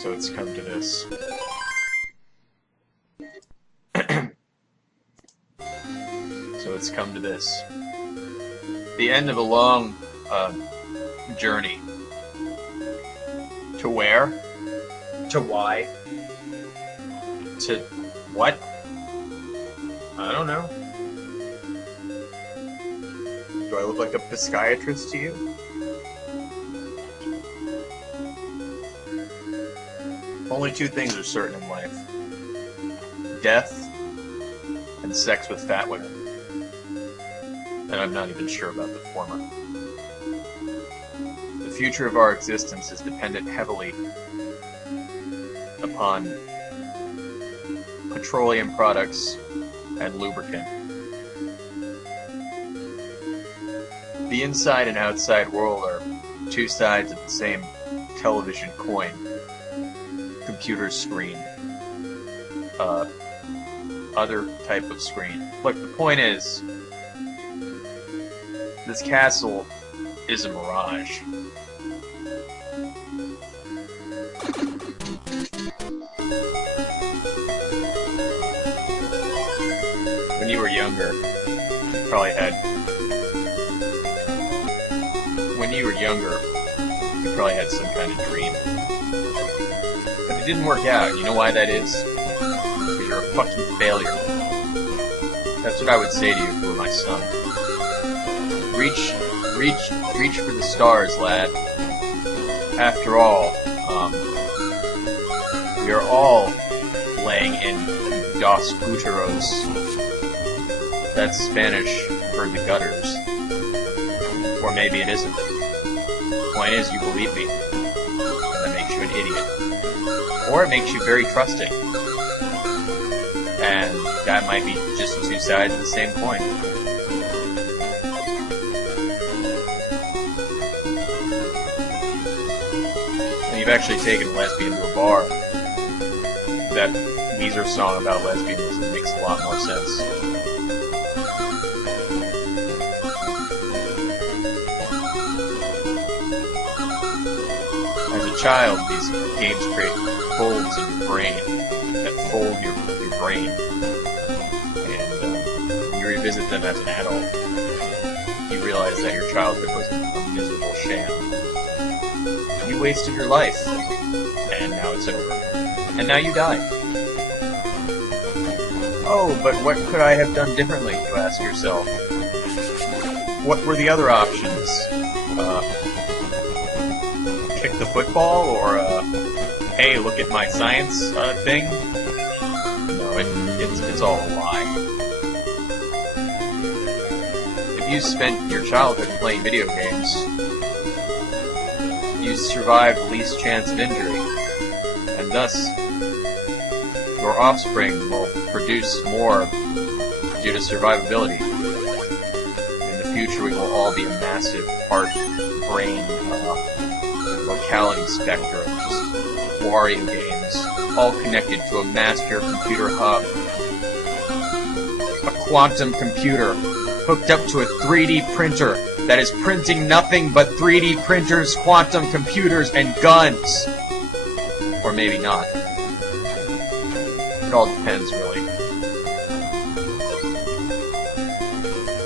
So it's come to this. So it's come to this. The end of a long journey. To where? To why? To what? I don't know. Do I look like a psychiatrist to you? Only two things are certain in life. Death and sex with fat women. And I'm not even sure about the former. The future of our existence is dependent heavily upon petroleum products and lubricant. The inside and outside world are two sides of the same television coin. Computer screen. Other type of screen. Look, the point is, this castle is a mirage. When you were younger, you probably had... When you were younger, you probably had some kind of dream. But it didn't work out. You know why that is? Because you're a fucking failure. That's what I would say to you if you were my son. Reach for the stars, lad. After all, we are all laying in Dos Puteros. That's Spanish for the gutters. Or maybe it isn't. Point is, you believe me. And that makes you an idiot. Or it makes you very trusting. And that might be just two sides of the same coin. And you've actually taken a lesbian to a bar. That Weezer song about lesbianism makes a lot more sense. As a child, these games create folds in your brain that fold your brain. And when you revisit them as an adult, you realize that your childhood was a miserable sham. You wasted your life, and now it's over. And now you die. Oh, but what could I have done differently, you ask yourself? What were the other options? Kick the football, or, hey, look at my science, thing? No, it's all a lie. If you spent your childhood playing video games, you survived least chance of injury, and thus, your offspring will produce more due to survivability. In the future, we will all be a massive heart-brain locality spectrum, just Wario games, all connected to a master computer hub. A quantum computer hooked up to a 3D printer that is printing nothing but 3D printers, quantum computers, and guns. Or maybe not. It all depends, really.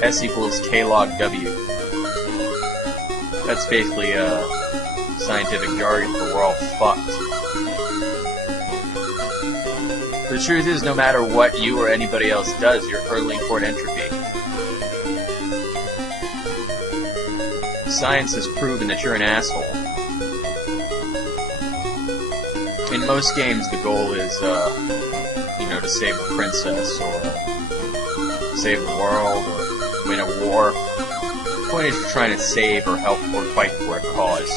S equals K log W. That's basically scientific jargon for we're all fucked. The truth is, no matter what you or anybody else does, you're hurtling toward entropy. Science has proven that you're an asshole. In most games, the goal is, to save a princess, or save the world, or win a war. The point is you're trying to save or help or fight for a cause.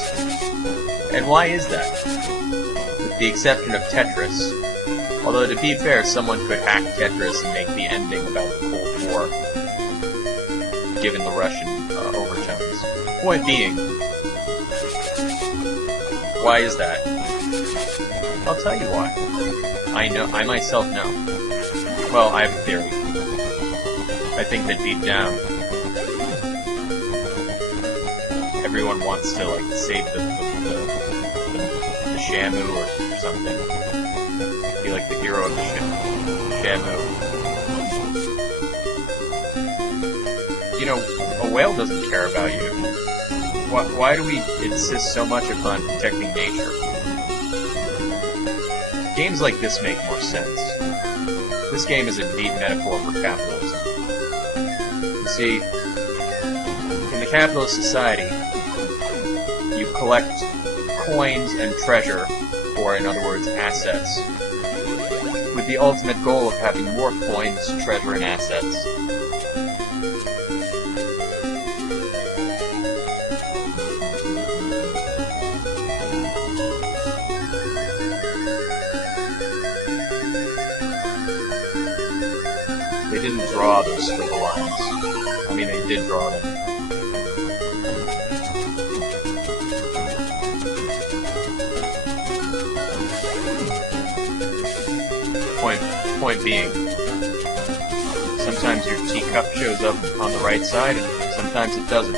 And why is that? With the exception of Tetris. Although, to be fair, someone could hack Tetris and make the ending about the Cold War, given the Russian overtones. Point being, why is that? I'll tell you why. I myself know. Well, I have a theory. I think that deep down, everyone wants to, like, save the Shamu or something. Be like the hero of the Shamu. You know, a whale doesn't care about you. Why do we insist so much upon protecting nature? Games like this make more sense. This game is a neat metaphor for capitalism. You see, in the capitalist society, you collect coins and treasure, or in other words, assets, with the ultimate goal of having more coins, treasure, and assets. They didn't draw those scribble lines. I mean, they did draw them. Point being, sometimes your teacup shows up on the right side, and sometimes it doesn't.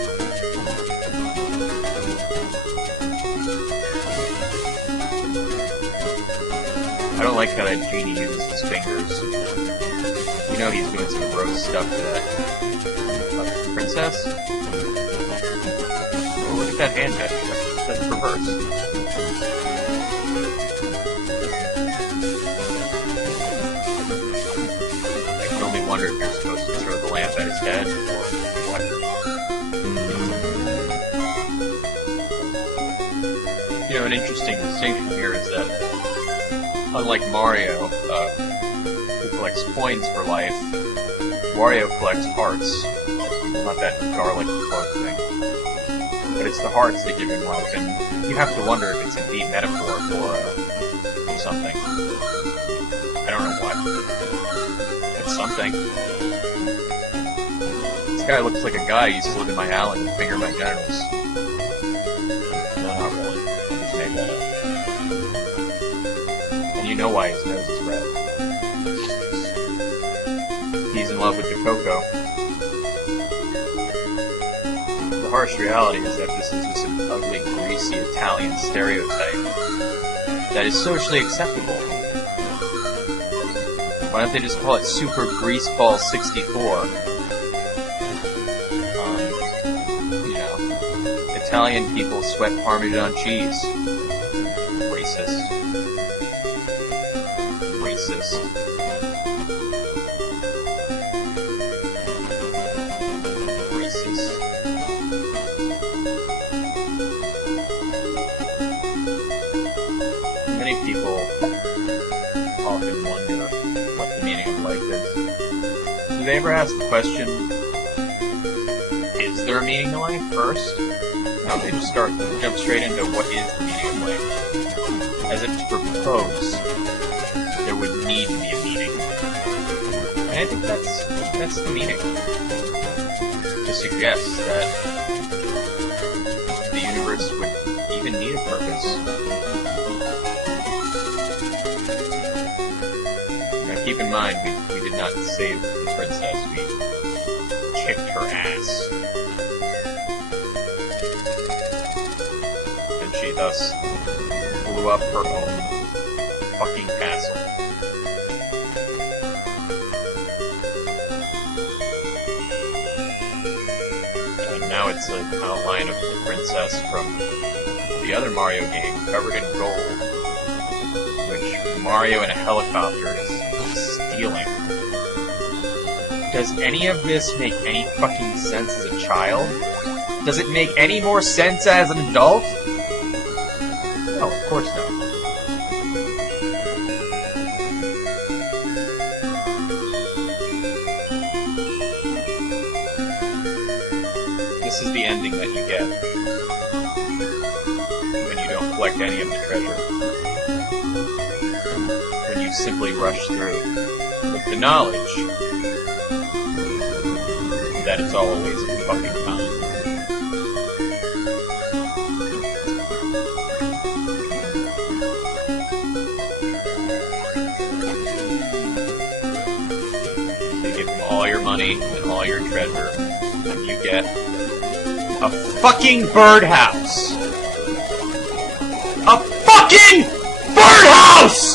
I don't like how that genie uses his fingers. You know he's doing some gross stuff to that princess. Oh, look at that hand gesture. That's perverse. I can only wonder if you're supposed to throw the lamp at his head, or what. You know, an interesting distinction here is that, unlike Mario, who collects coins for life, Wario collects hearts. Not that garlic cloak thing. But it's the hearts that give him life, and you have to wonder if it's indeed metaphor for something. I don't know what. It's something. This guy looks like a guy who used to live in my alley and finger my genitals. No, not really. I just made that up. And you know why his nose is red. He's in love with the Coco. The harsh reality is that this is just an ugly, greasy Italian stereotype that is socially acceptable. Why don't they just call it Super Greaseball 64? You know, Italian people sweat Parmesan cheese. Racist. Racist. Many people often wonder what the meaning of life is. Do they ever ask the question, is there a meaning to life first? No, they just jump straight into what is the meaning of life. As if to propose there would need to be a meaning. And I think that's the meaning. To suggest that the universe would even need a purpose. Now keep in mind, we did not save the princess, we kicked her ass. And she thus blew up her own fucking castle. And now it's an outline of the princess from the other Mario game, covered in gold, which Mario in a helicopter is stealing. Does any of this make any fucking sense as a child? Does it make any more sense as an adult? No, of course not. This is the ending that you get when you don't collect any of the treasure. When you simply rush through with the knowledge that it's all a waste of fucking time. You give them all your money and all your treasure, and you get a fucking birdhouse! A fucking birdhouse!